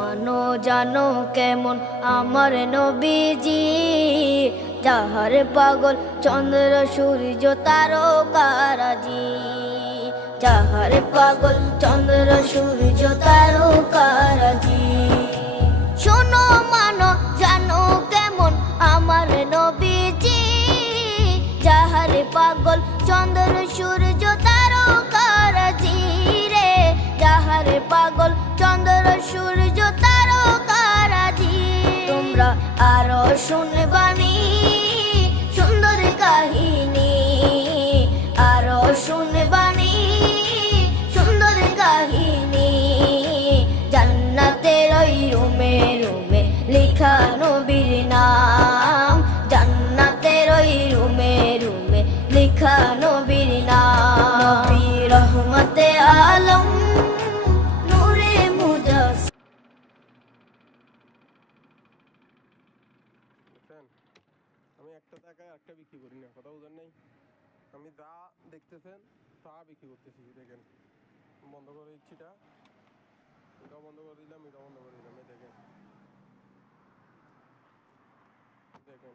মানো জানো কেমন আমার নবীজি, যাহার পাগল চন্দ্র সূর্য তারকারাজি, যাহার পাগল চন্দ্র সূর্য তারকারাজি। শোনো মানো জানো কেমন আমার নবীজি, যাহার পাগল চন্দ্র সূর্য তারকারাজি রে, যাহার পাগল চন্দ্র সূর্য তারকারাজি। তোমরা আরো শুনবানি সুন্দর কাহিনী, আরো শুনবানি সুন্দর কাহিনী। জান্নাতের ওই রুমে রুমে লেখা নবীর নাম, জান্নাতের ওই রুমে রুমে লেখা নবীর নাম। নবী রহমতে আলম নূরে মুজাসসাম। আমি একটা টাকায় একটা বিক্রি করি না, কথা বুঝেন নাই? আমি যা দেখতেছেন তা বিক্রি করতেছি। দেখেন বন্ধ করে দিচ্ছি, এটাও বন্ধ করে দিলাম, এটাও বন্ধ করে দিলাম। এই দেখেন দেখেন